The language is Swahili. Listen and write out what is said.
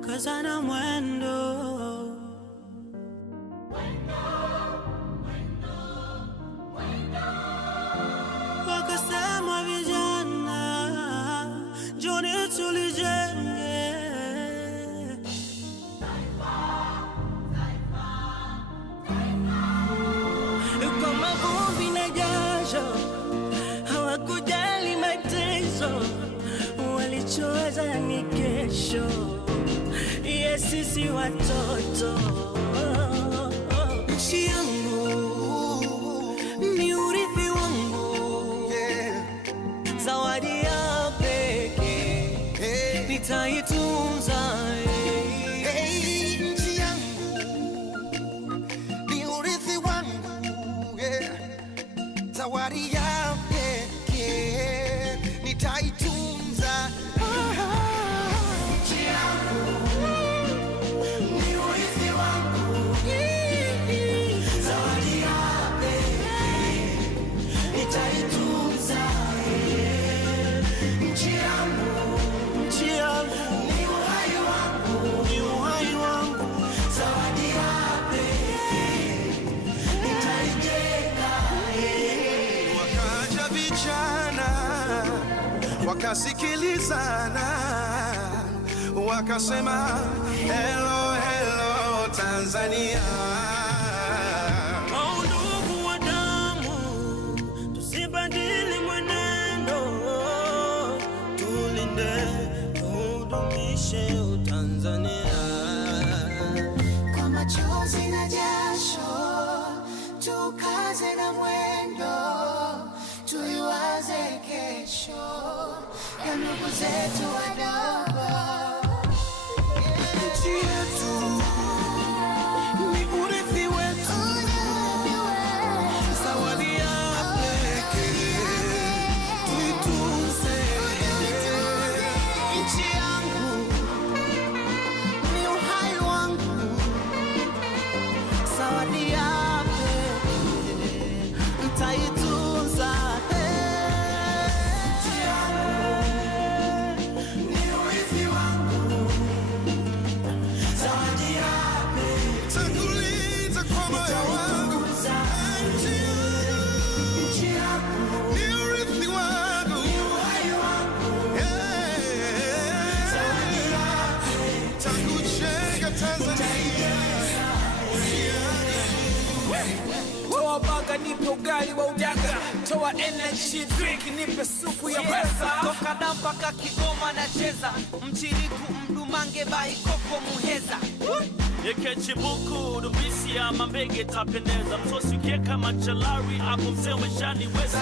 wakazana mwendo. Wakasema vijana, njoni tulijenge kama vumbi na jasho. Hawakujali mateso, walichoweza ni kesho. Yes, sisi watoto. Nchi yangu ni urithi wangu, zawadi ya pekee nitaitunza. Nchi yangu ni urithi wangu, zawadi ya pekee nitaitunza. Nchi yangu ni urithi wangu, zawadi ya pekee nitaitunza. Nchi yangu ni uhai wangu, zawadi ya pekee nitaijenga. Wakaja vijana wakasikilizana, wakasema hello hello Tanzania. Ndugu wa damu, tusibadili mwenendo, tulinde tudumishe Tanzania. Kwa machozi na jasho, tukaze na mwendo, tuiwaze kesho ya ndugu zetu wadogo. Nchi yetu ni urithi wetu, zawadi ya pekee tuitunze. Nchi yangu ni uhai wangu, zawadi ya pekee nitaitunza. Nchi yangu ni urithi wangu, zawadi ya pekee takulinda kwa moyo wangu. Nchi yangu ni urithi wangu, uhai wangu, zawadi ya pekee takujenga Tanzania. Toa baga nipe ugali wa udaga, toa energy drink nipe supu ya pesa. Toka Dampaka Kigoma na cheza, mchiriku mdumange bai koko muheza. Yeke chibuku dubisi ya mambege tapendeza, msosi ukieka machalari hapo msewe shani weza.